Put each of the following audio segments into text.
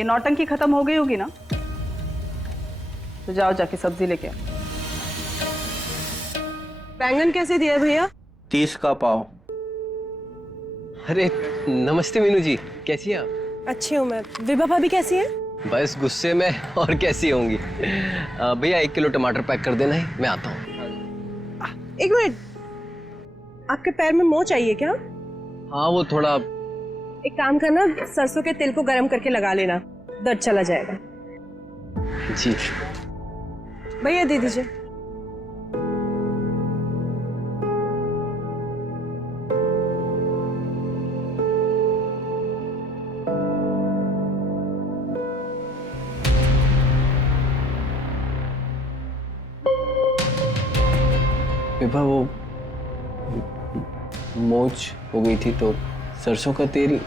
ये नौटंकी खत्म हो गई होगी ना? तो जाओ जाके सब्जी लेके आओ। बैंगन कैसे दिया है भैया? 30 का पाव। अरे नमस्ते मीनू जी, कैसी हैं आप? अच्छी हूँ मैं। विभा भाभी कैसी है? बस गुस्से में और कैसी होंगी। भैया 1 किलो टमाटर पैक कर देना है, मैं आता हूँ। एक मिनट, आपके पैर में मोच आई है क्या? हाँ वो थोड़ा। एक काम करना, सरसों के तेल को गर्म करके लगा लेना, दर्द चला जाएगा। जी भैया दे दीजिए। विभा वो मोच हो गई थी तो सरसों का तेल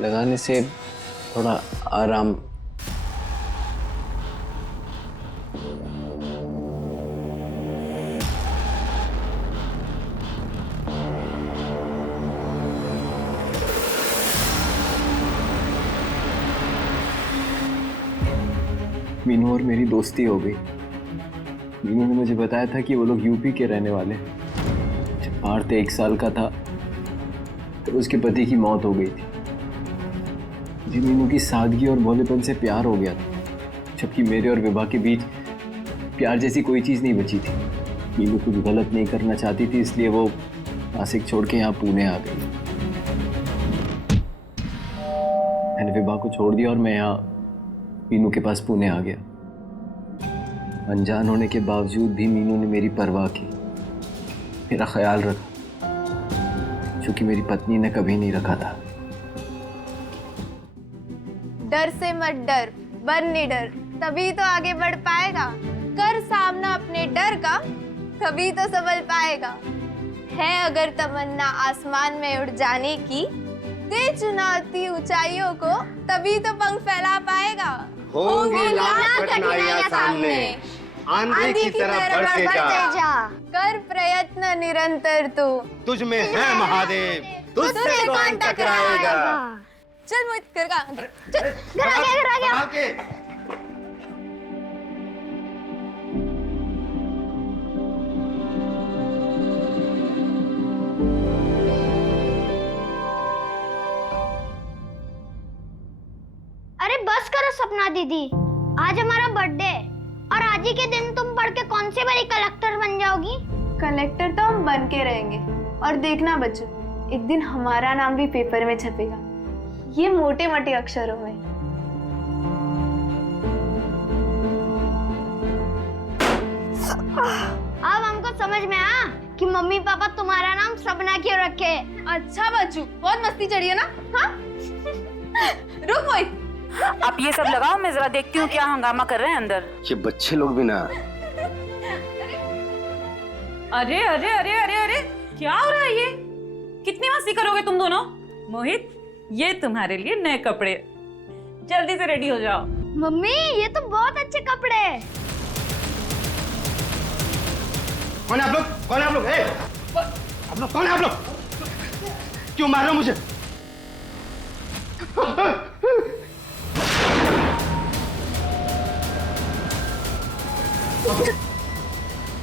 लगाने से थोड़ा आराम। मीनू और मेरी दोस्ती हो गई। मीनू ने मुझे बताया था कि वो लोग यूपी के रहने वाले हैं। जब पार्थ 1 साल का था तो उसके पति की मौत हो गई थी। मुझे मीनू की सादगी और भोलेपन से प्यार हो गया था, जबकि मेरे और विभा के बीच प्यार जैसी कोई चीज़ नहीं बची थी। मीनू कुछ गलत नहीं करना चाहती थी, इसलिए वो नासिक छोड़ के यहाँ पुणे आ गई। मैंने विभा को छोड़ दिया और मैं यहाँ मीनू के पास पुणे आ गया। अनजान होने के बावजूद भी मीनू ने मेरी परवाह की, मेरा ख्याल रखा, जो कि मेरी पत्नी ने कभी नहीं रखा था। डर से मत डर, बन निडर, तभी तो आगे बढ़ पाएगा। कर सामना अपने डर का, तभी तो संभल पाएगा। है अगर तमन्ना आसमान में उड़ जाने की, दे चुनौती ऊंचाइयों को, तभी तो पंख फैला पाएगा। होंगी लाख कठिनाइयां सामने, आंधी की तरह बढ़ते जा। कर प्रयत्न निरंतर तू, तुझ में है महादेव, तुझसे कौन टकराएगा। चल मोहित कर का चल। घर आ गया। अरे बस करो सपना दीदी, आज हमारा बर्थडे है और आज ही के दिन तुम पढ़ के कौन सी बड़ी कलेक्टर बन जाओगी? कलेक्टर तो हम बन के रहेंगे, और देखना बच्चों, एक दिन हमारा नाम भी पेपर में छपेगा, ये मोटे मोटे अक्षरों में। अब हमको समझ में आया कि मम्मी पापा तुम्हारा नाम सपना क्यों रखे। अच्छा बच्चू, बहुत मस्ती चढ़ी है ना? हाँ? रुक मोहित, आप ये सब लगाओ, मैं जरा देखती हूँ क्या हंगामा कर रहे हैं अंदर। ये बच्चे लोग भी ना। अरे अरे अरे अरे अरे, क्या हो रहा है ये? कितनी मस्ती करोगे तुम दोनों? मोहित, ये तुम्हारे लिए नए कपड़े, जल्दी से रेडी हो जाओ। मम्मी ये तो बहुत अच्छे कपड़े हैं। कौन है आप लोग? कौन है आप लोग? आप लोग कौन है आप लोग? क्यों मार रहे हो मुझे?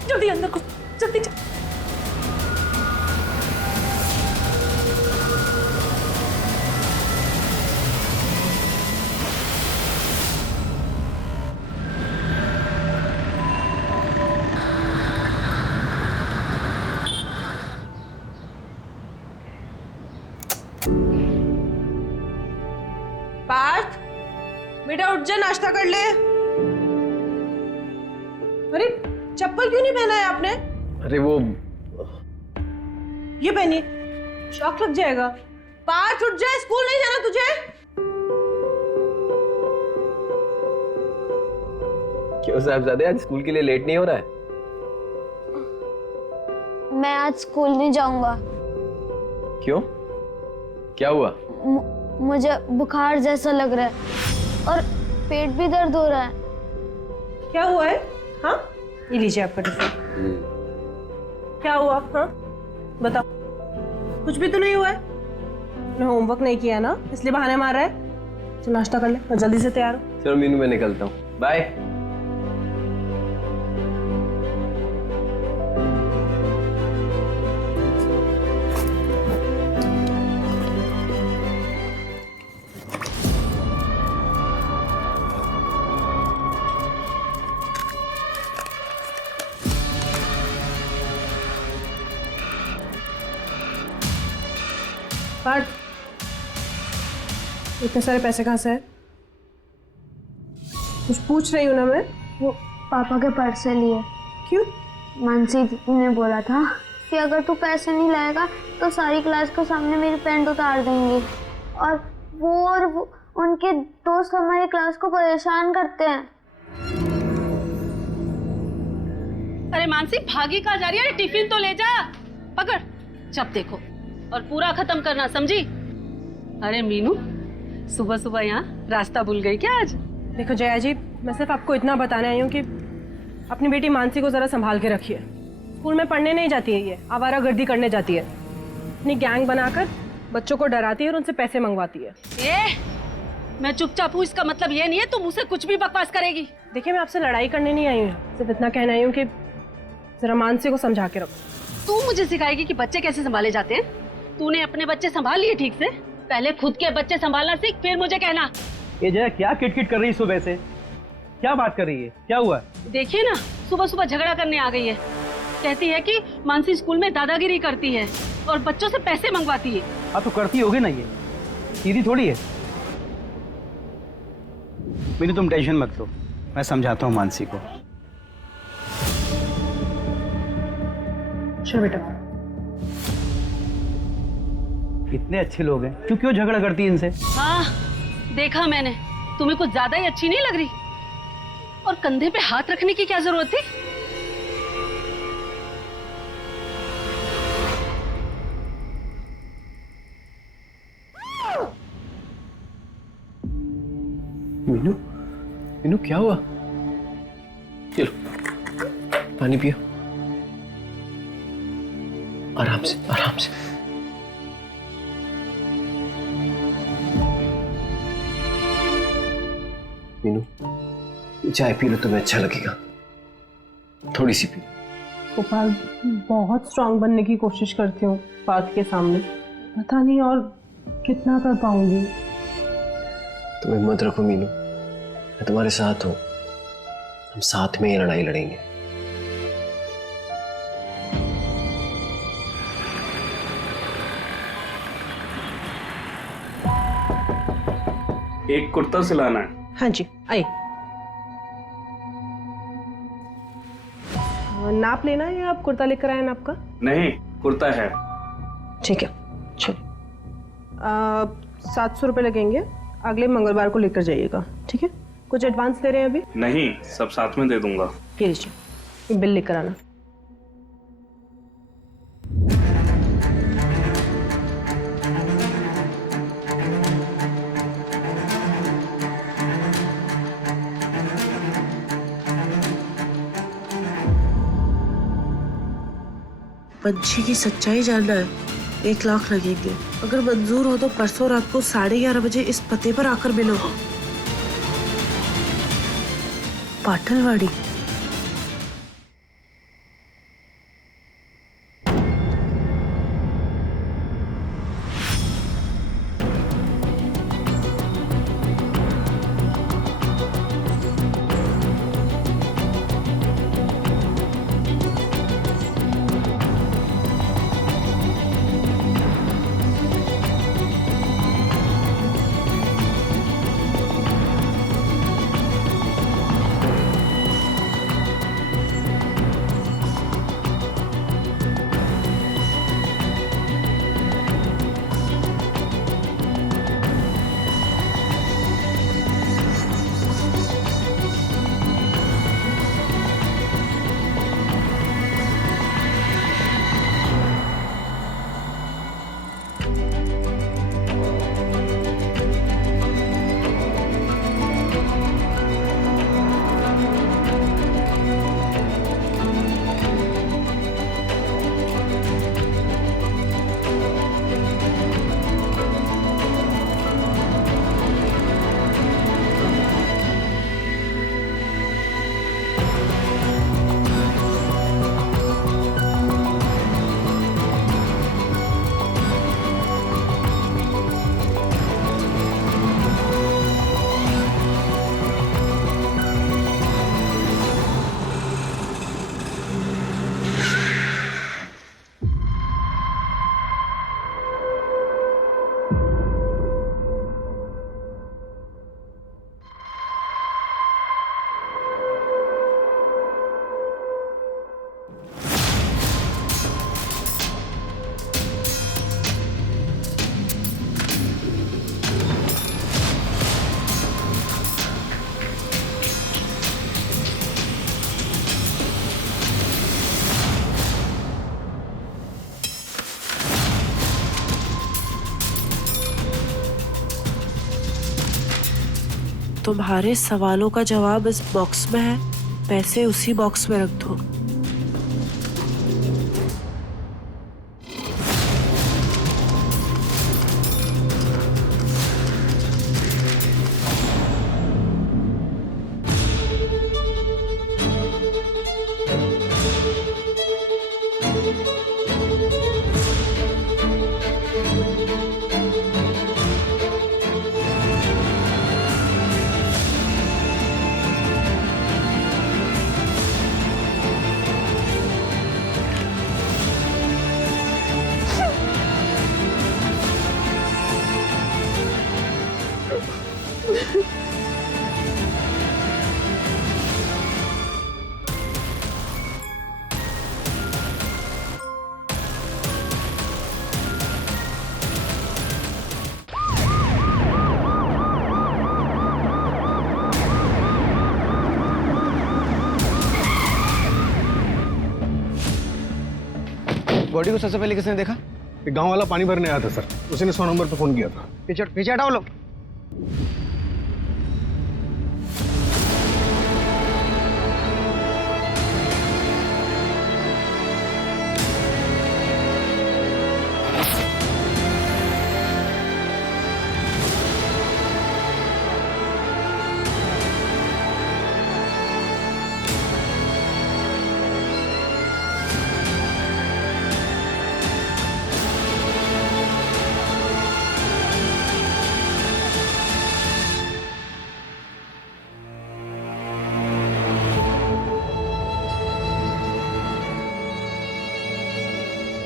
जल्दी अंदर को, जल्दी जल्दी। पार्थ बेटा उठ जा, नाश्ता कर ले। अरे चप्पल क्यों नहीं पहना है आपने? अरे वो ये पहनिए, शॉक लग जाएगा। पार्थ उठ जा, स्कूल नहीं जाना तुझे? क्यों साहबजादे, आज स्कूल के लिए लेट नहीं हो रहा है? मैं आज स्कूल नहीं जाऊंगा। क्यों, क्या हुआ? मुझे बुखार जैसा लग रहा है और पेट भी दर्द हो रहा है। क्या हुआ है? हाँ, ये लीजिए आपका टिफिन। क्या हुआ? हाँ बताओ। कुछ भी तो नहीं हुआ है? होमवर्क नहीं किया ना, इसलिए बहाने मार रहा है। तो नाश्ता कर ले और जल्दी से तैयार हो। चलो मीनू, मैं निकलता हूँ, बाय। पार्थ, इतने सारे पैसे कहाँ से है? कुछ पूछ रही हूँ ना मैं। वो पापा के पर्स से लिए। क्यों? मानसी दीदी ने बोला था कि अगर तू पैसे नहीं लाएगा तो सारी क्लास के सामने मेरी पैंट उतार देंगी, और वो उनके दोस्त हमारी क्लास को परेशान करते हैं। अरे मानसी, भागी कहाँ जा रही है? टिफिन तो ले जा, पकड़, जब देखो और पूरा खत्म करना, समझी? अरे मीनू, सुबह सुबह यहाँ रास्ता भूल गई क्या आज? देखो जया जी, मैं सिर्फ आपको इतना बताने आई हूँ कि अपनी बेटी मानसी को जरा संभाल के रखिए। स्कूल में पढ़ने नहीं जाती है, ये आवारागर्दी करने जाती है। अपनी गैंग बनाकर बच्चों को डराती है और उनसे पैसे मंगवाती है। मैं चुपचाप हूँ, इसका मतलब ये नहीं है तुम मुझसे कुछ भी बकवास करेगी। देखिए, मैं आपसे लड़ाई करने नहीं आई हूँ, सिर्फ इतना कहना आई हूँ कि जरा मानसी को समझा के रखो। तू मुझे सिखाएगी कि बच्चे कैसे संभाले जाते हैं? तूने अपने बच्चे संभाल लिए ठीक से? पहले खुद के बच्चे संभालना सीख, फिर मुझे कहना। ये जया क्या किटकिट कर रही है सुबह से? क्या बात कर रही है? क्या हुआ? देखिए ना, सुबह सुबह झगड़ा करने आ गई है। कहती है कि मानसी स्कूल में दादागिरी करती है और बच्चों से पैसे मंगवाती है। हाँ तो करती होगी ना, ये सीधी थोड़ी है। मेरी तुम टेंशन मत लो, मैं समझाता हूँ मानसी को। चलो बेटा। इतने अच्छे लोग हैं, क्यों झगड़ा करती है इनसे? हाँ, देखा मैंने, तुम्हें कुछ ज्यादा ही अच्छी नहीं लग रही। और कंधे पे हाथ रखने की क्या जरूरत थी? मीनू, मीनू क्या हुआ? चलो पानी पियो, आराम से आराम से। मीनू, चाय पी लो, तुम्हें अच्छा लगेगा। थोड़ी सी पी। गोपाल, बहुत स्ट्रांग बनने की कोशिश करती हूँ पार्थ के सामने, पता नहीं और कितना कर पाऊंगी। तुम हिम्मत रखो मीनू, मैं तुम्हारे साथ हूँ। हम साथ में ये लड़ाई लड़ेंगे। एक कुर्ता सिलाना है। हाँ जी, आइए। नाप लेना है या आप कुर्ता लेकर आए नाप का? नहीं, कुर्ता है। ठीक है, चलिए। 700 रुपये लगेंगे, अगले मंगलवार को लेकर जाइएगा, ठीक है? कुछ एडवांस दे रहे हैं अभी? नहीं, सब साथ में दे दूंगा। ये लीजिए, बिल लेकर आना। पंछी की सच्चाई जानना है, 1 लाख लगेंगे। अगर मंजूर हो तो परसों रात को 11:30 बजे इस पते पर आकर मिलो। पाटलवाड़ी। तुम्हारे सवालों का जवाब इस बॉक्स में है, पैसे उसी बॉक्स में रख दो। बॉडी को सबसे पहले किसने देखा? एक गांव वाला पानी भरने आया था सर, उसी ने 100 नंबर पे फोन किया था। पीछे हटाओ लोग।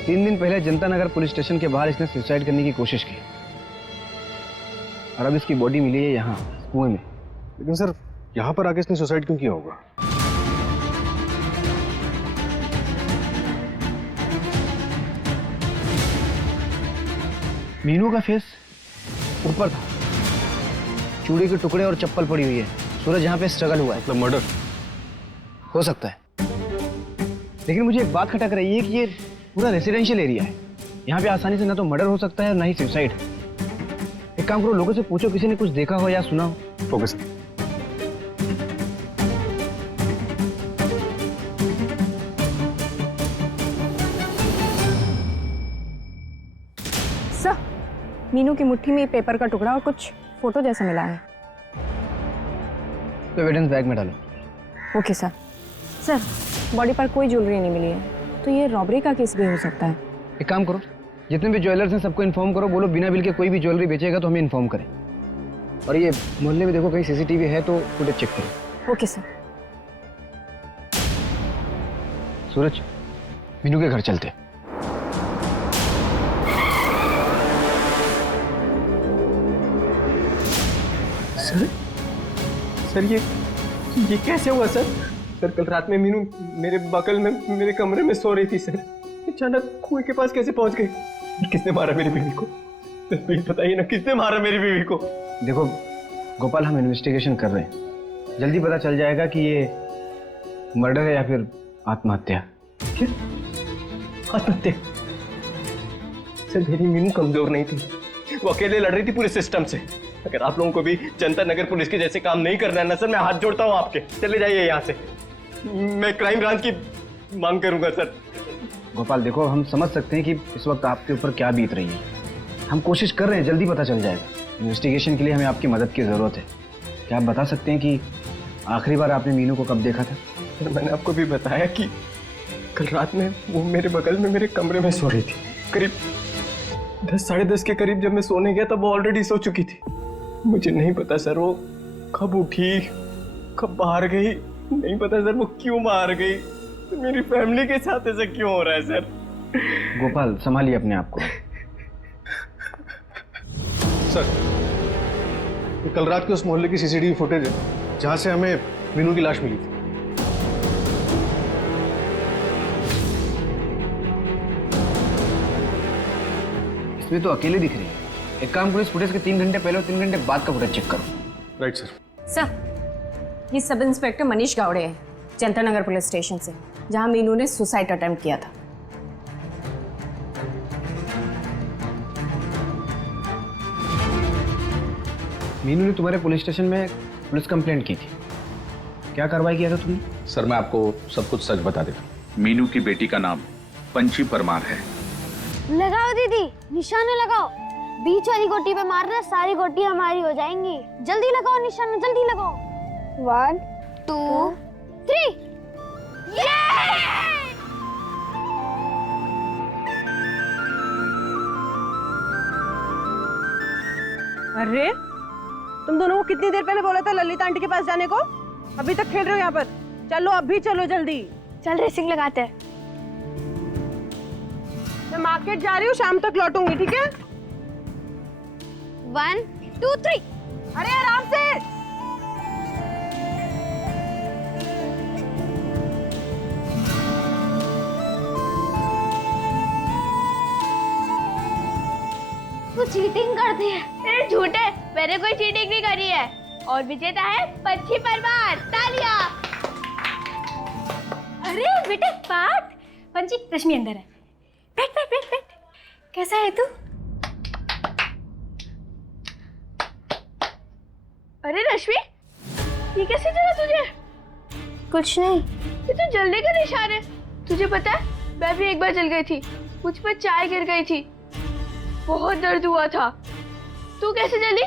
तीन दिन पहले जनता नगर पुलिस स्टेशन के बाहर इसने सुसाइड करने की कोशिश की और अब इसकी बॉडी मिली है यहाँ कुएं में। लेकिन सर यहाँ पर आके इसने सुसाइड क्यों किया होगा? मीनू का फेस ऊपर था, चूड़ी के टुकड़े और चप्पल पड़ी हुई है। सूरज यहाँ पे स्ट्रगल हुआ है, मतलब मर्डर हो सकता है। लेकिन मुझे एक बात खटक रही है कि ये पूरा रेसिडेंशियल एरिया है, यहाँ पे आसानी से ना तो मर्डर हो सकता है और ना ही सुसाइड। एक काम करो, लोगों से पूछो किसी ने कुछ देखा हो या सुना हो। Okay sir. सर, मीनू की मुट्ठी में पेपर का टुकड़ा और कुछ फोटो जैसा मिला है। तो एविडेंस बैग में डालो। Okay sir. सर, बॉडी पर कोई ज्वेलरी नहीं मिली है, तो ये रॉबरी का केस भी हो सकता है। एक काम करो, जितने भी ज्वेलर्स हैं सबको इन्फॉर्म करो, बोलो बिना बिल के कोई भी ज्वेलरी बेचेगा तो हमें इन्फॉर्म करें। और ये मोहल्ले में देखो कहीं सीसीटीवी है तो फुटेज चेक करो। Okay sir. सूरज, मीनू के घर चलते। सर ये कैसे हुआ सर? सर कल रात में मीनू मेरे बगल में मेरे कमरे में सो रही थी सर, अचानक कुएं के पास कैसे पहुंच गई? किसने मारा मेरी बीवी को? सर प्लीज बताइए ना, किसने मारा मेरी बीवी को? देखो गोपाल, हम इन्वेस्टिगेशन कर रहे हैं, जल्दी पता चल जाएगा कि ये मर्डर है या फिर आत्महत्या। क्या आत्महत्या? सर मेरी मीनू कमजोर नहीं थी, वो अकेले लड़ रही थी पूरे सिस्टम से। अगर आप लोगों को भी जनता नगर पुलिस के जैसे काम नहीं करना है ना सर, मैं हाथ जोड़ता हूँ आपके, चले जाइए यहाँ से। मैं क्राइम ब्रांच की मांग करूंगा सर। गोपाल देखो, हम समझ सकते हैं कि इस वक्त आपके ऊपर क्या बीत रही है, हम कोशिश कर रहे हैं, जल्दी पता चल जाएगा। इन्वेस्टिगेशन के लिए हमें आपकी मदद की जरूरत है। क्या आप बता सकते हैं कि आखिरी बार आपने मीनू को कब देखा था? सर मैंने आपको भी बताया कि कल रात में वो मेरे बगल में मेरे कमरे में सो रही थी। करीब 10 साढ़े 10 के करीब जब मैं सोने गया तब वो ऑलरेडी सो चुकी थी। मुझे नहीं पता सर वो कब उठी, कब बाहर गई, नहीं पता सर वो क्यों बाहर गई। तो मेरी फैमिली के साथ ऐसा क्यों हो रहा है सर? गोपाल संभालिए अपने आप को। सर ये कल रात के उस मोहल्ले की सीसीटीवी फुटेज है जहां से हमें मीनू की लाश मिली थी। इसमें तो अकेले दिख रही है। एक काम करो, इस फुटेज के 3 घंटे पहले और 3 घंटे बाद का फुटेज चेक करो। Right sir. सर, ये सब इंस्पेक्टर मनीष गावड़े हैं, जनता नगर पुलिस स्टेशन से, जहां मीनू ने सुसाइड अटेम्प्ट किया था। मीनू ने तुम्हारे पुलिस स्टेशन में पुलिस कंप्लेंट की थी। क्या कार्रवाई किया था तुमने? सर मैं आपको सब कुछ सच बता देता हूँ। मीनू की बेटी का नाम पंची परमार है। लगाओ दीदी, निशाने लगाओ। बीच वाली गोटी पे मारना, सारी गोटी हमारी हो जाएंगी। जल्दी लगाओ निशाना, जल्दी लगाओ। 1 2 3। अरे तुम दोनों को कितनी देर पहले बोला था ललिता आंटी के पास जाने को? अभी तक खेल रहे हो यहाँ पर? चलो अभी चलो जल्दी। चल रेसिंग लगाते हैं। मैं मार्केट जा रही हूँ, शाम तक लौटूंगी, ठीक है? 1 2 3। अरे आराम से। तू चीटिंग करती है। तेरे झूठे, मैंने कोई चीटिंग नहीं करी है। और विजेता है पंची परमार। तालियां। अरे बेटे पाठ। पंची, रश्मि अंदर है। बैठ बैठ बैठ बैठ। कैसा है तू? अरे रश्मि, ये कैसे चला तुझे? कुछ नहीं। ये तो जलने का निशान है। तुझे पता है, मैं भी एक बार जल गई थी। मुझ पर चाय गिर गई थी, बहुत दर्द हुआ था। तू कैसे जली?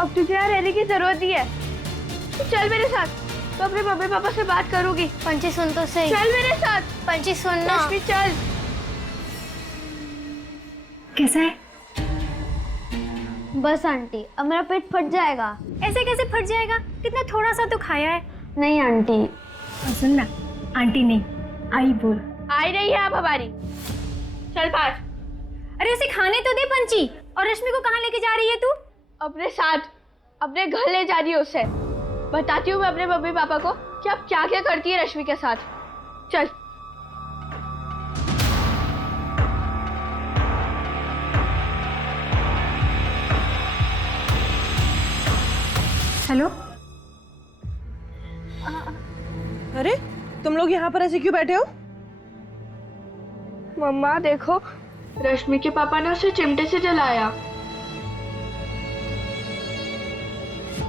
अब तुझे यहाँ रहने की जरूरत नहीं है। तू चल मेरे साथ, तो अपने मम्मी पापा से बात करूंगी। पंची सुन तो सही। चल मेरे साथ। पंची सुन ना। रश्मि चल। कैसा है? बस आंटी, अब मेरा पेट फट जाएगा। ऐसे कैसे फट जाएगा? कितना थोड़ा सा तो खाया है। नहीं आंटी। सुन ना, आंटी नहीं, आई बोल। आई रही है अब हमारी। चल पास। अरे उसे खाने तो दे पंची। और रश्मि को कहाँ लेके जा रही है तू? अपने साथ, अपने घर ले जा रही है उसे। बताती हूँ मैं अपने मम्मी पापा को कि आप क्या क्या करती है रश्मि के साथ। चल। हेलो। अरे तुम लोग यहाँ पर ऐसे क्यों बैठे हो? मम्मा देखो, रश्मि के पापा ने उसे चिमटे से जलाया।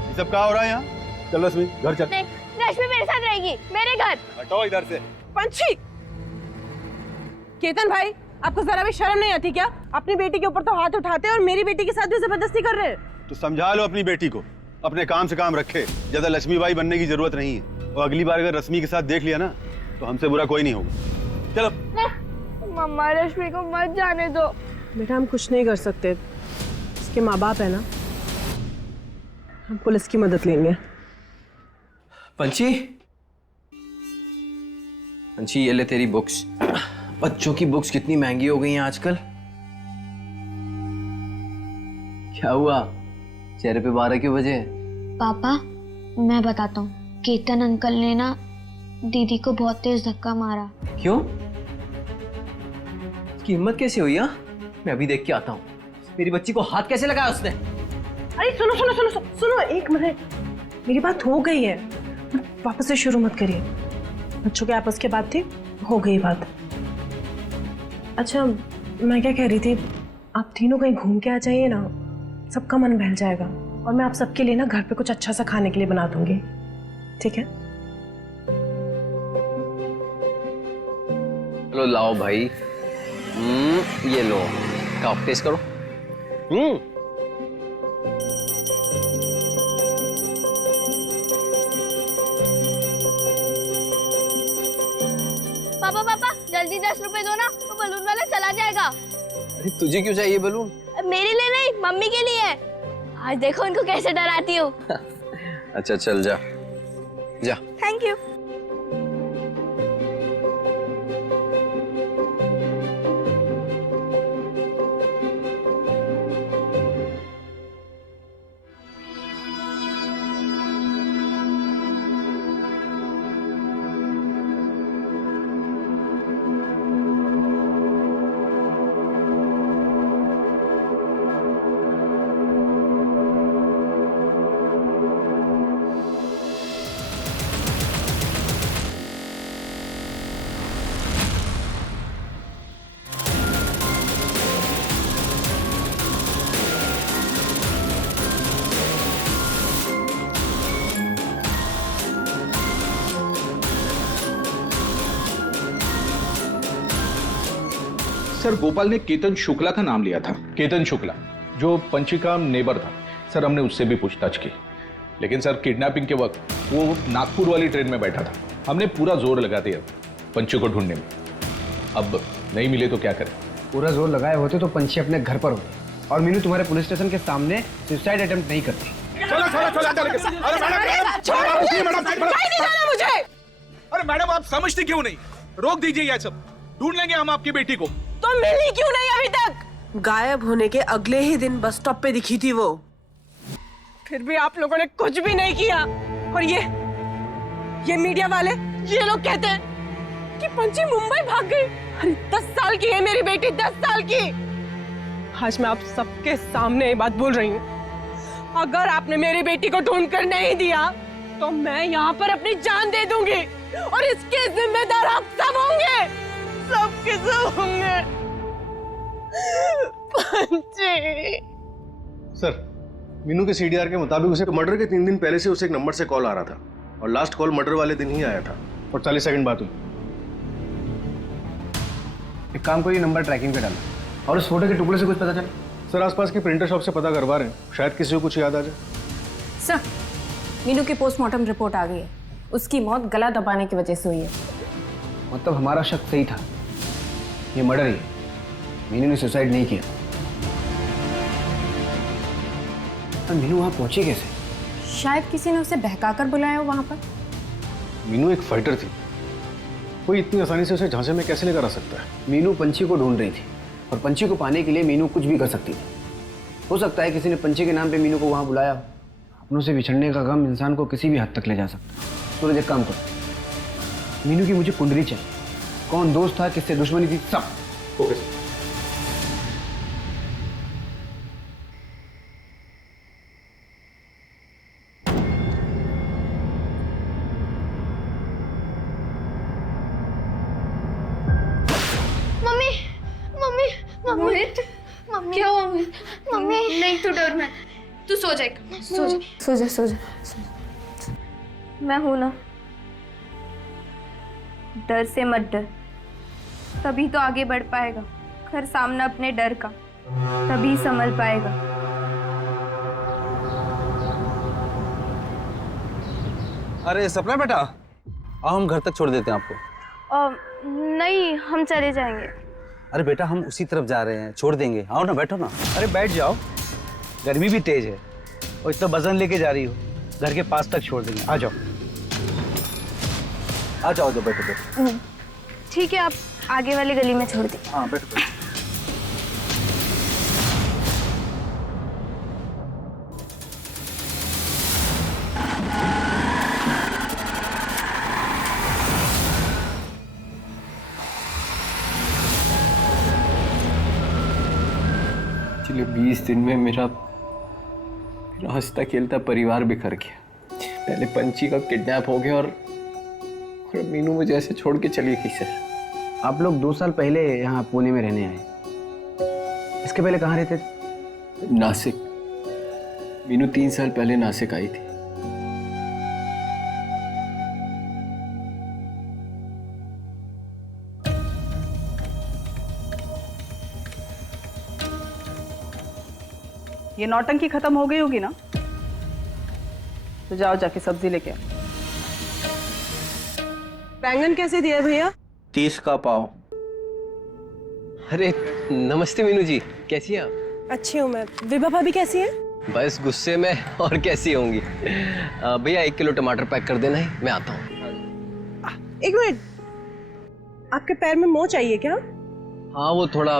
ये सब क्या हो रहा है यहाँ? चल रश्मि घर चल। नहीं, रश्मि मेरे साथ रहेगी, मेरे घर। हटो इधर से। पंची! केतन भाई, आपको जरा भी शर्म नहीं आती क्या? अपनी बेटी के ऊपर तो हाथ उठाते हैं और मेरी बेटी के साथ भी जबरदस्ती कर रहे हैं। तो समझा लो अपनी बेटी को, अपने काम से काम रखे। ज्यादा लक्ष्मीबाई बनने की जरूरत नहीं है। और अगली बार अगर रश्मि के साथ देख लिया ना, तो हमसे बुरा कोई नहीं होगा। चलो। मम्मा रश्मि को मत जाने दो। बेटा हम कुछ नहीं कर सकते, इसके माँ बाप है ना, हम पुलिस की मदद लेंगे। पंची, पंची ये ले तेरी बुक्स। बच्चों की बुक्स कितनी महंगी हो गई हैं आजकल। क्या हुआ, चेहरे पे 12 क्यों बजे? पापा मैं बताता हूँ, केतन अंकल ने ना दीदी को बहुत तेज धक्का मारा। क्यों? इसकी हिम्मत कैसे हुई? मैं अभी देख के आता हूँ। मेरी बच्ची को हाथ कैसे लगाया उसने? अरे सुनो सुनो सुनो सुनो, सुनो एक मिनट, मेरी बात हो गई है, वापस से शुरू मत करिए। बच्चों के आपस की बात थी, हो गई बात। अच्छा मैं क्या कह रही थी, आप तीनों कहीं घूम के आ जाइए ना, सबका मन बहल जाएगा। और मैं आप सबके लिए ना घर पे कुछ अच्छा सा खाने के लिए बना दूंगी, ठीक है? चलो लाओ भाई। ये लो, खाओ, टेस्ट करो। पापा पापा जल्दी 10 रुपए दो ना, तो बलून वाला चला जाएगा। अरे तुझे क्यों चाहिए बलून? मेरे लिए नहीं, मम्मी के लिए। आज देखो उनको कैसे डराती हूँ। अच्छा चल जा जा। Thank you. सर गोपाल ने केतन शुक्ला का नाम लिया था। केतन शुक्ला जो पंची का नेबर था। सर हमने उससे भी पूछताछ की, लेकिन सर किडनैपिंग के वक्त वो नागपुर वाली ट्रेन में बैठा था। हमने पूरा जोर लगा दिया पंची को ढूंढने में। अब नहीं मिले तो क्या करें? पूरा जोर लगाए होते तो पंछी अपने घर पर होते और मीनू तुम्हारे पुलिस स्टेशन के सामने सुसाइड अटेम्प्ट नहीं करती। मुझे अरे मैडम आप समझती क्यों नहीं? रोक दीजिए यह सब, ढूंढ लेंगे हम आपकी बेटी को। तो मिली क्यों नहीं अभी तक? गायब होने के अगले ही दिन बस स्टॉप पे दिखी थी वो। फिर भी आप लोगों ने कुछ भी नहीं किया। और ये मीडिया वाले, ये लोग कहते हैं कि पंची मुंबई भाग गई। अरे 10 साल की है मेरी बेटी, 10 साल की। आज मैं आप सबके सामने ये बात बोल रही हूँ, अगर आपने मेरी बेटी को ढूंढ कर नहीं दिया तो मैं यहाँ पर अपनी जान दे दूंगी और इसके जिम्मेदार आप सब होंगे, सबके सब होंगे। पंची। सर, मीनू के सीडीआर के मुताबिक उसे मर्डर के 3 दिन पहले से उसे एक नंबर से कॉल आ रहा था और लास्ट कॉल मर्डर वाले दिन ही आया था और 40 सेकंड बात हुई। एक काम करिए, नंबर ट्रैकिंग पे डालो और उस फोटो के टुकड़े से कुछ पता चला? सर आसपास की प्रिंटर शॉप से पता करवा रहे हैं, शायद किसी को कुछ याद आ जाए। सर, मीनू की पोस्टमार्टम रिपोर्ट आ गई है। उसकी मौत गला दबाने की वजह से हुई है। मतलब हमारा शक सही था, ये मर्डर ही है, मीनू ने सुसाइड नहीं किया। और मीनू वहां पहुंची कैसे? शायद किसी ने उसे बहकाकर बुलाया हो वहां पर। मीनू एक फाइटर थी, कोई इतनी आसानी से उसे झांसे में कैसे लेकर आ सकता है? मीनू पंछी को ढूंढ रही थी और पंछी को पाने के लिए मीनू कुछ भी कर सकती थी। हो सकता है किसी ने पंछी के नाम पे मीनू को वहां बुलाया। अपनों से बिछड़ने का गम इंसान को किसी भी हद तक ले जा सकता है। सूरज एक काम करो, मीनू की मुझे कुंडली चाहिए, कौन दोस्त था, किससे दुश्मनी थी, सब। Okay. Mummy mummy mummy mummy क्या हुआ? मम्मी नहीं, तू डर मत, तू सो जा, सो जा सो जा सो जा। मैं हूं ना, डर से मत डर, तभी तो आगे बढ़ पाएगा। कर सामना अपने डर का, तभी संभल पाएगा। अरे सपना बेटा, आओ हम घर तक छोड़ देते हैं आपको। नहीं, हम चले जाएंगे। अरे बेटा हम उसी तरफ जा रहे हैं, छोड़ देंगे। आओ ना, बैठो ना। अरे बैठ जाओ, गर्मी भी तेज है और इतना वजन लेके जा रही हो, घर के पास तक छोड़ देंगे। आ जाओ आ जाओ, बैठो बैठो। ठीक है, आप आगे वाली गली में छोड़ दीजिए। हाँ बैठो बैठो। पिछले 20 दिन में मेरा हंसता खेलता परिवार बिखर गया। पहले पंची का किडनैप हो गया और मीनू मुझे ऐसे छोड़ के चली गई। सर आप लोग 2 साल पहले यहाँ पुणे में रहने आए, इसके पहले कहाँ रहते थे? नासिक। मीनू 3 साल पहले नासिक आई थी। ये नौटंकी खत्म हो गई होगी ना? तो जाओ जाके सब्जी लेके आओ। बैंगन कैसे दिए भैया? 30 का पाव। अरे नमस्ते मीनू जी, कैसी हैं आप? अच्छी हूँ मैं। विभा भाभी कैसी है? बस गुस्से में, और कैसी होंगी। भैया 1 किलो टमाटर पैक कर देना है, मैं आता हूँ। 1 मिनट, आपके पैर में मोच चाहिए क्या? हाँ वो थोड़ा।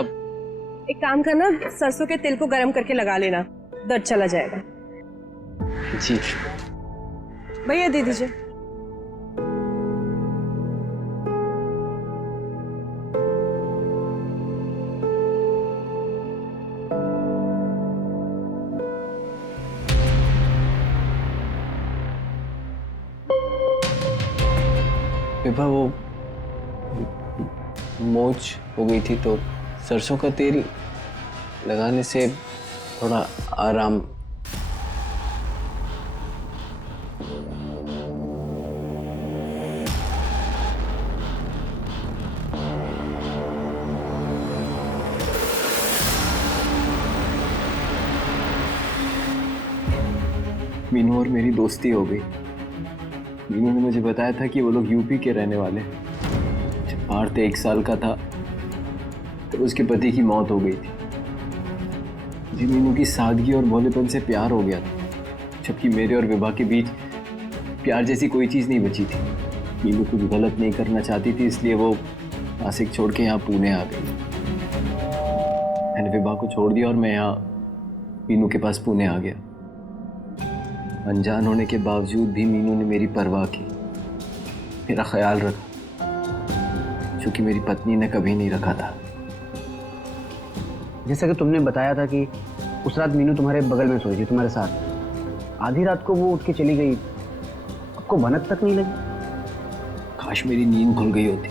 एक काम करना, सरसों के तेल को गर्म करके लगा लेना, दर्द चला जाएगा। जी भैया दे दीजिए। विभा वो मोच हो गई थी तो सरसों का तेल लगाने से थोड़ा आराम। मीनू और मेरी दोस्ती हो गई। मीनू ने मुझे बताया था कि वो लोग यूपी के रहने वाले। जब पार्थ 1 साल का था तो उसके पति की मौत हो गई थी। मुझे मीनू की सादगी और भोलेपन से प्यार हो गया था, जबकि मेरे और विभा के बीच प्यार जैसी कोई चीज़ नहीं बची थी। मीनू कुछ गलत नहीं करना चाहती थी, इसलिए वो नासिक छोड़ के यहाँ पुणे आ गई। मैंने विभा को छोड़ दिया और मैं यहाँ मीनू के पास पुणे आ गया। अनजान होने के बावजूद भी मीनू ने मेरी परवाह की, मेरा ख्याल रखा, जो कि मेरी पत्नी ने कभी नहीं रखा था। जैसा कि तुमने बताया था कि उस रात मीनू तुम्हारे बगल में सोई थी, तुम्हारे साथ। आधी रात को वो उठ के चली गई, आपको भनक तक नहीं लगी? काश मेरी नींद खुल गई होती,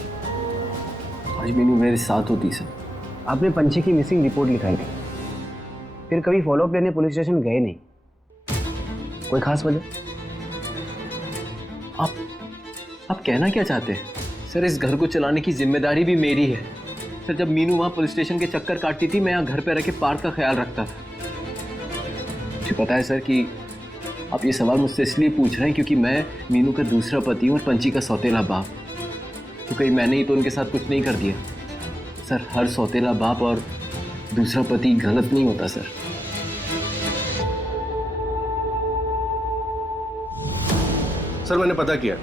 आज मीनू मेरे साथ होती। सर, आपने पंछी की मिसिंग रिपोर्ट लिखाई थी, फिर कभी फॉलोअप लेने पुलिस स्टेशन गए नहीं, कोई खास वजह? आप कहना क्या चाहते हैं? सर, इस घर को चलाने की जिम्मेदारी भी मेरी है। सर, जब मीनू वहाँ पुलिस स्टेशन के चक्कर काटती थी, मैं यहाँ घर पे रह के पार्थ का ख्याल रखता था। मुझे पता है सर कि आप ये सवाल मुझसे इसलिए पूछ रहे हैं क्योंकि मैं मीनू का दूसरा पति हूँ और पंछी का सौतेला बाप। तो कहीं मैंने ही तो उनके साथ कुछ नहीं कर दिया? सर, हर सौतेला बाप और दूसरा पति गलत नहीं होता सर। सर, मैंने पता किया।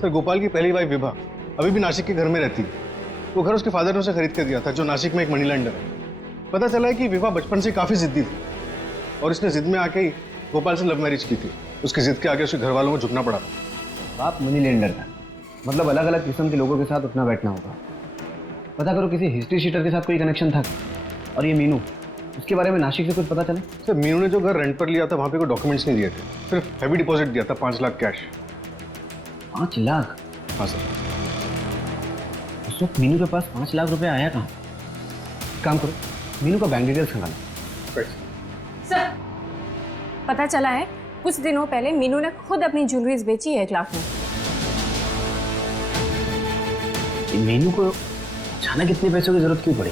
सर, गोपाल की पहली वाइफ विभा अभी भी नासिक के घर में रहती है। वो घर उसके फादर ने उसे खरीद कर दिया था, जो नासिक में एक मनी लैंडर है। पता चला है कि विभा बचपन से काफी जिद्दी थी और इसने जिद में आके ही गोपाल से लव मैरिज की थी। उसकी जिद के आगे उसके घर वालों को झुकना पड़ा। बाप मनी लेंडर था, मतलब अलग अलग किस्म के लोगों के साथ उठना बैठना होगा। पता करो किसी हिस्ट्री शीटर के साथ कोई कनेक्शन था। और ये मीनू, उसके बारे में नासिक से कुछ पता चले? सर, मीनू ने जो घर रेंट पर लिया था वहाँ पे कोई डॉक्यूमेंट्स नहीं दिए थे, सिर्फ हैवी डिपॉजिट दिया था 5 लाख कैश। 5 लाख? हाँ सर। उस वक्त मीनू के पास 5 लाख रुपए आया कहाँ? काम करो, मीनू का बैंक डिटेल्स खंगालो। सर, पता चला है कुछ दिनों पहले मीनू ने खुद अपनी ज्वेलरीज बेची है 1 लाख में। मीनू को अचानक इतने पैसों की जरूरत क्यों पड़ी?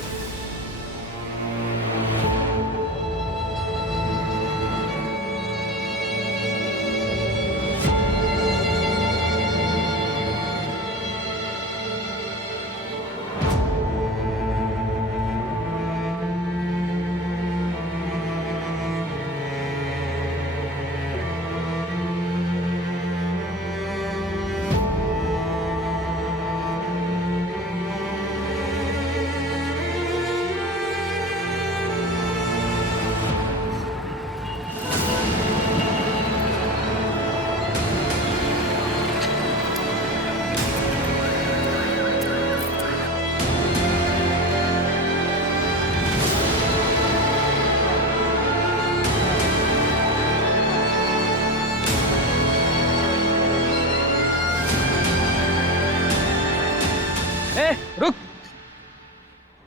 रुक,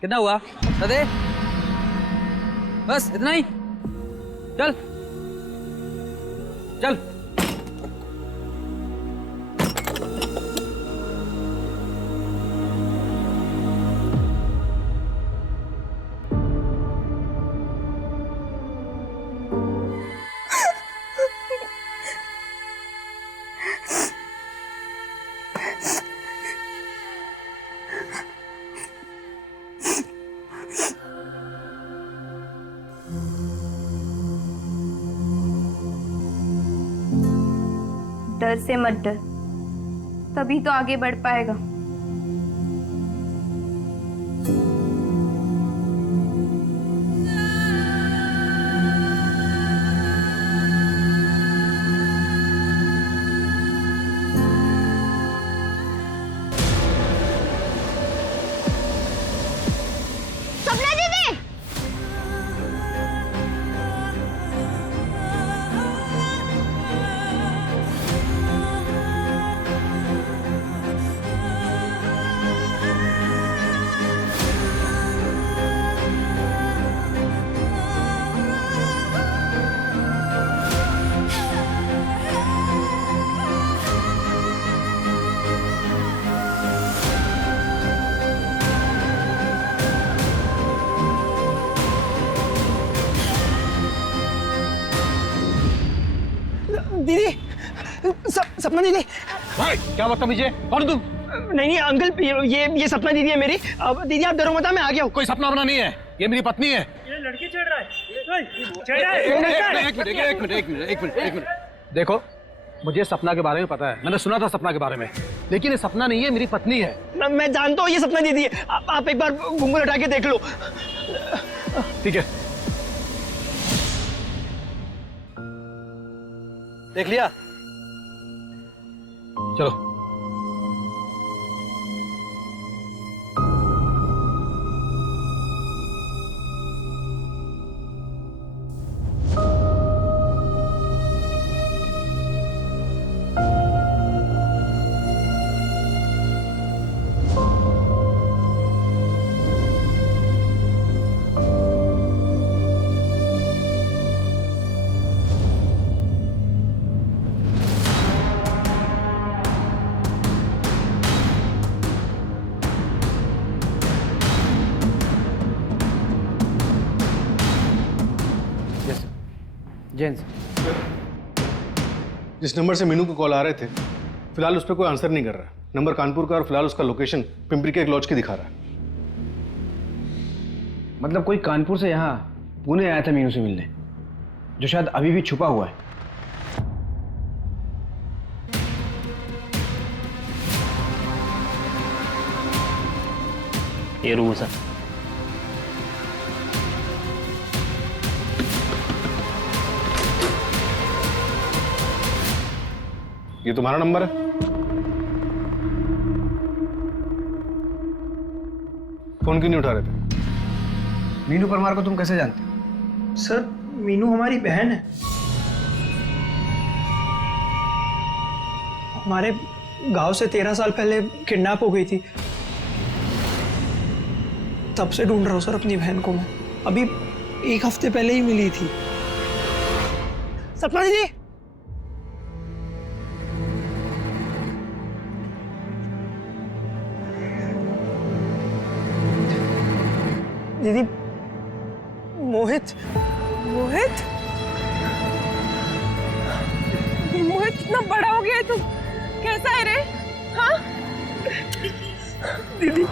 कितना हुआ? दे, बस इतना ही। चल चल। डर से मत डर, तभी तो आगे बढ़ पाएगा। सपना दीदी, सपना दीदी। क्या बदतमीजी है? कौन तुम? नहीं अंकल, ये सपना दीदी है मेरी। अब दीदी आप डरो मत, मैं आ गया हूँ। कोई सपना वपना नहीं है, ये मेरी पत्नी है। ये लड़की चढ़ रहा है। एक मिनट। देखो, मुझे सपना के बारे में पता है, मैंने सुना था सपना के बारे में, लेकिन ये सपना नहीं है, मेरी पत्नी है। मैं जानता हूँ ये सपना दीदी है। आप एक बार घुंघरू हटा के देख लो। ठीक है, देख लिया? चलो। जेंस, जिस नंबर से मीनू को कॉल आ रहे थे, फिलहाल उस पर कोई आंसर नहीं कर रहा है। नंबर कानपुर का और फिलहाल उसका लोकेशन पिंपरी के एक लॉज की दिखा रहा है। मतलब कोई कानपुर से यहाँ पुणे आया था मीनू से मिलने, जो शायद अभी भी छुपा हुआ है। ये रूम है सर। ये तुम्हारा नंबर है? फोन क्यों नहीं उठा रहे थे? मीनू परमार को तुम कैसे जानते हो? सर, मीनू हमारी बहन है। हमारे गांव से 13 साल पहले किडनैप हो गई थी। तब से ढूंढ रहा हूँ सर अपनी बहन को मैं। अभी 1 हफ्ते पहले ही मिली थी। सपना दीदी, दीदी, मोहित मोहित इतना बड़ा हो गया है तू, कैसा है रे? हाँ दीदी,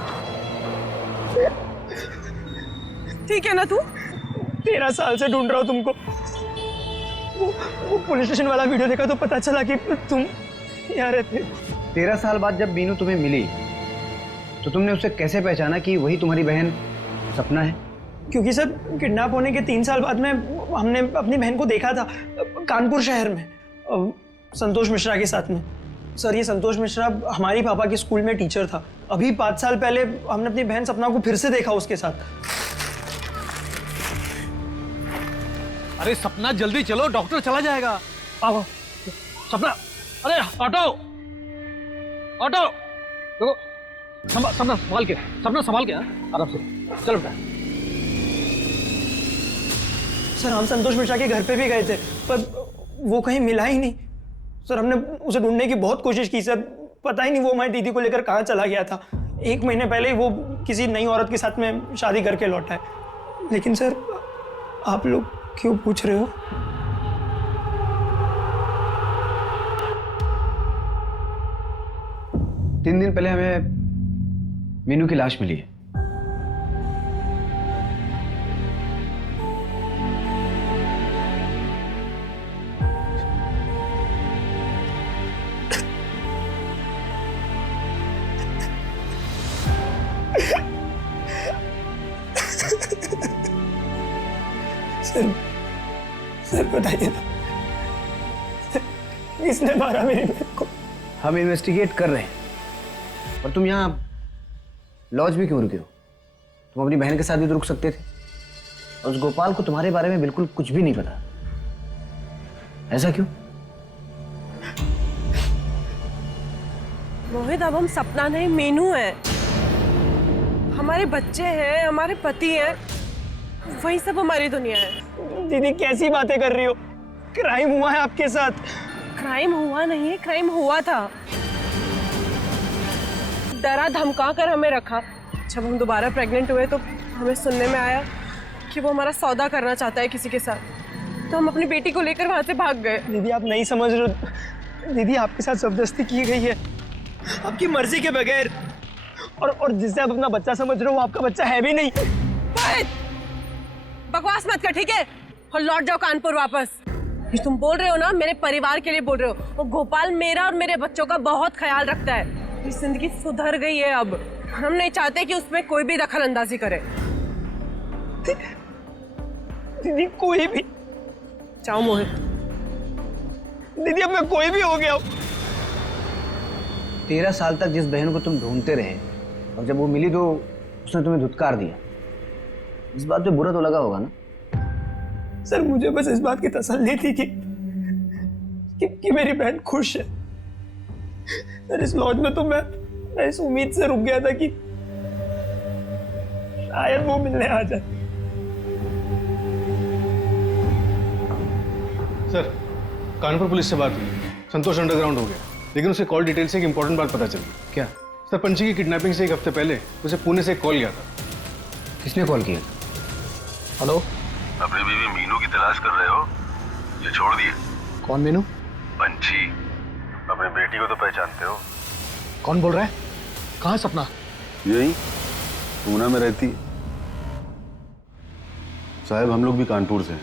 ठीक है ना तू? 13 साल से ढूंढ रहा हूँ तुमको। वो पुलिस स्टेशन वाला वीडियो देखा तो पता चला कि तुम यहाँ रहते। 13 साल बाद जब मीनू तुम्हें मिली तो तुमने उसे कैसे पहचाना कि वही तुम्हारी बहन सपना है? क्योंकि सर, किडनैप होने के 3 साल बाद में हमने अपनी बहन को देखा था कानपुर शहर में, संतोष मिश्रा के साथ में। सर, ये संतोष मिश्रा हमारी पापा के स्कूल में टीचर था। अभी 5 साल पहले हमने अपनी बहन सपना को फिर से देखा उसके साथ। अरे सपना, जल्दी चलो, डॉक्टर चला जाएगा। आओ सपना, अरे ऑटो ऑटो, देखो सपना संभाल के, सपना संभाल के, आराम से चलो बेटा। सर, हम संतोष मिश्रा के घर पे भी गए थे, पर वो कहीं मिला ही नहीं। सर, हमने उसे ढूंढने की बहुत कोशिश की सर, पता ही नहीं वो हमारी दीदी को लेकर कहाँ चला गया था। 1 महीने पहले ही वो किसी नई औरत के साथ में शादी करके लौटा है। लेकिन सर, आप लोग क्यों पूछ रहे हो? तीन दिन पहले हमें मीनू की लाश मिली है। सर बताइए ना, किसने मारा मेरी बहन को? हम इन्वेस्टिगेट कर रहे हैं। और तुम यहाँ लॉज भी क्यों रुके हो? तुम अपनी बहन के साथ भी तो रुक सकते थे। और उस गोपाल को तुम्हारे बारे में बिल्कुल कुछ भी नहीं पता। ऐसा क्यों? मोहित, अब हम सपना नहीं, मीनू है। हमारे बच्चे हैं, हमारे पति हैं, वही सब हमारी दुनिया है। दीदी, कैसी बातें कर रही हो? क्राइम हुआ है आपके साथ। क्राइम हुआ नहीं है, क्राइम हुआ था। डरा धमका कर हमें रखा। जब हम दोबारा प्रेग्नेंट हुए तो हमें सुनने में आया कि वो हमारा सौदा करना चाहता है किसी के साथ, तो हम अपनी बेटी को लेकर वहां से भाग गए। दीदी, आप नहीं समझ रहे, दीदी आपके साथ जबरदस्ती की गई है, आपकी मर्जी के बगैर, और जिसे आप अपना बच्चा समझ रहे हो वो आपका बच्चा है भी नहीं। बकवास मत कर, ठीक है? और लौट जाओ कानपुर वापस। ये तुम बोल रहे हो ना, मेरे परिवार के लिए बोल रहे हो। और गोपाल मेरा और मेरे बच्चों का बहुत ख्याल रखता है। मेरी जिंदगी सुधर गई है अब। हम नहीं चाहते कि उसमें कोई भी दखल अंदाजी करे। दीदी कोई भी, जाओ मोहित। दीदी अब मैं कोई भी हो गया हूँ। 13 साल तक जिस बहन को तुम ढूंढते रहे और जब वो मिली तो उसने तुम्हें धुतकार दिया, इस बात पे बुरा तो लगा होगा ना? सर मुझे बस इस बात की तसल्ली थी कि मेरी बहन खुश है। सर इस लॉज में तो मैं इस उम्मीद से रुक गया था कि शायद वो मिलने आ जाए। सर कानपुर पुलिस से बात हुई, संतोष अंडरग्राउंड हो गया, लेकिन उसे कॉल डिटेल से एक इंपॉर्टेंट बात पता चली। क्या? सर पंची की किडनैपिंग से एक हफ्ते पहले उसे पुणे से एक कॉल गया था। किसने कॉल किया? हेलो, अपनी बीवी मीनू की तलाश कर रहे हो? ये छोड़ दिए। कौन मीनू? पंची, अपनी बेटी को तो पहचानते हो? कौन बोल रहा है? कहाँ सपना? यही पूना में रहती। साहब हम लोग भी कानपुर से हैं,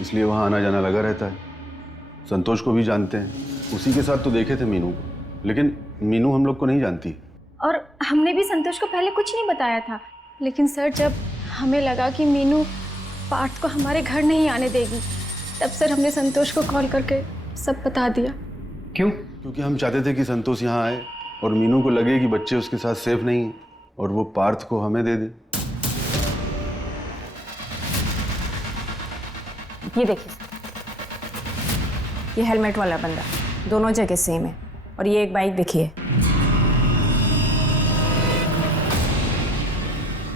इसलिए वहाँ आना जाना लगा रहता है। संतोष को भी जानते हैं, उसी के साथ तो देखे थे मीनू को, लेकिन मीनू हम लोग को नहीं जानती। और हमने भी संतोष को पहले कुछ नहीं बताया था, लेकिन सर जब हमें लगा कि मीनू पार्थ को हमारे घर नहीं आने देगी, तब सर हमने संतोष को कॉल करके सब बता दिया। क्यों? क्योंकि हम चाहते थे कि संतोष यहाँ आए और मीनू को लगे कि बच्चे उसके साथ सेफ नहीं हैं और वो पार्थ को हमें दे दे। ये देखिए, ये हेलमेट वाला बंदा दोनों जगह सेम है। और ये एक बाइक देखिए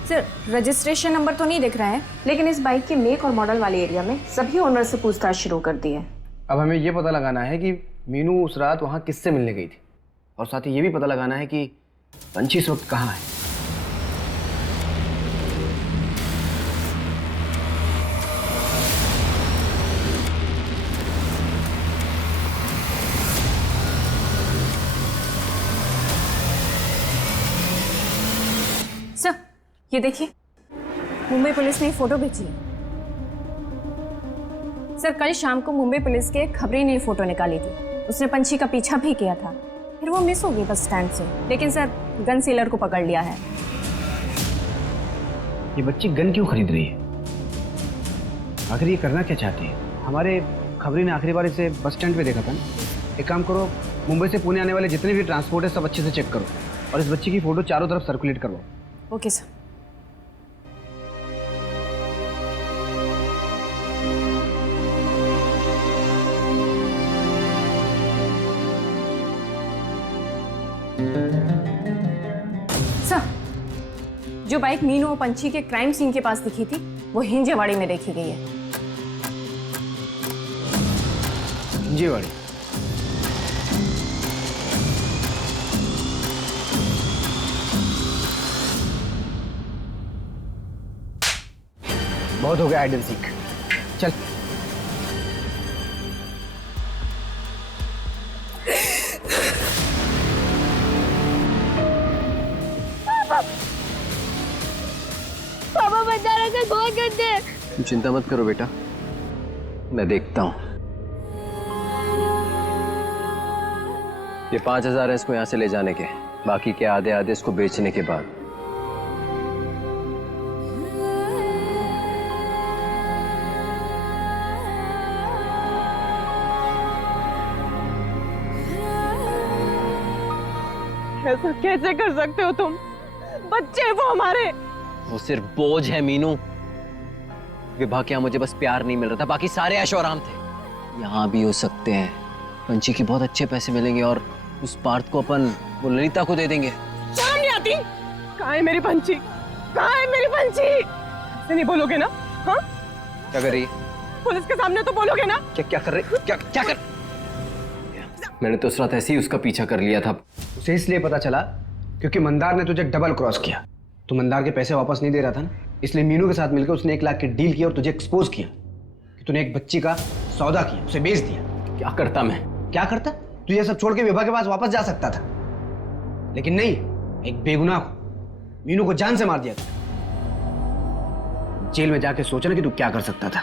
सर, रजिस्ट्रेशन नंबर तो नहीं दिख रहा है, लेकिन इस बाइक के मेक और मॉडल वाले एरिया में सभी ओनर से पूछताछ शुरू कर दी है। अब हमें ये पता लगाना है कि मीनू उस रात वहाँ किससे मिलने गई थी, और साथ ही ये भी पता लगाना है कि पंची इस वक्त कहाँ है। सर ये देखिए, मुंबई पुलिस ने फोटो भेजी है। सर कल शाम को मुंबई पुलिस के खबरी ने फोटो निकाली थी। उसने पंछी का पीछा भी किया था, फिर वो मिस हो गई बस स्टैंड से, लेकिन सर गन सेलर को पकड़ लिया है। ये बच्ची गन क्यों खरीद रही है? आखिर ये करना क्या चाहती है? हमारे खबरी ने आखिरी बार इसे बस स्टैंड पे देखा था ना। एक काम करो, मुंबई से पुणे आने वाले जितने भी ट्रांसपोर्ट है सब अच्छे से चेक करो और इस बच्ची की फोटो चारों तरफ सर्कुलेट करवाओ। Okay sir. सर जो बाइक मीनू और पंछी के क्राइम सीन के पास दिखी थी वो हिंजेवाड़ी में देखी गई है। हिंजेवाड़ी? बहुत हो गया हाइड एंड सीक, चल। पापा बता रहे थे बहुत गंदे। तुम चिंता मत करो बेटा, मैं देखता हूँ। ये 5,000 है इसको यहाँ से ले जाने के, बाकी के आधे आधे इसको बेचने के बाद। ऐसा कैसे कर सकते हो तुम? बच्चे वो हमारे। वो सिर्फ बोझ है मीनू। विभा के यहाँ मुझे बस प्यार नहीं मिल रहा था, बाकी सारे ऐशो आराम थे। यहाँ भी हो सकते हैं। पंची की बहुत अच्छे पैसे मिलेंगे और उस पार्थ को अपन वो ललिता को दे देंगे। शर्म नहीं आती? कहाँ है मेरी पंची? कहाँ है मेरी पंची? ऐसे नहीं बोलोगे ना? हाँ? क्या कर रही है? पुलिस के सामने तो बोलोगे ना? क्या कर रही? क्या कर? मैंने तो उस रात ऐसे ही उसका पीछा कर लिया था। उसे इसलिए पता चला क्योंकि मंदार ने तुझे डबल क्रॉस किया। तू मंदार के पैसे वापस नहीं दे रहा था ना, इसलिए मीनू के साथ मिलकर उसने 1 लाख की डील की और तुझे एक्सपोज किया कि तूने एक बच्ची का सौदा किया, उसे बेच दिया। क्या करता मैं? क्या करता? तू ये सब छोड़ के विभा के पास वापस जा सकता था, लेकिन नहीं, एक बेगुनाह को, मीनू को जान से मार दिया था। जेल में जाके सोचा ना कि तू क्या कर सकता था।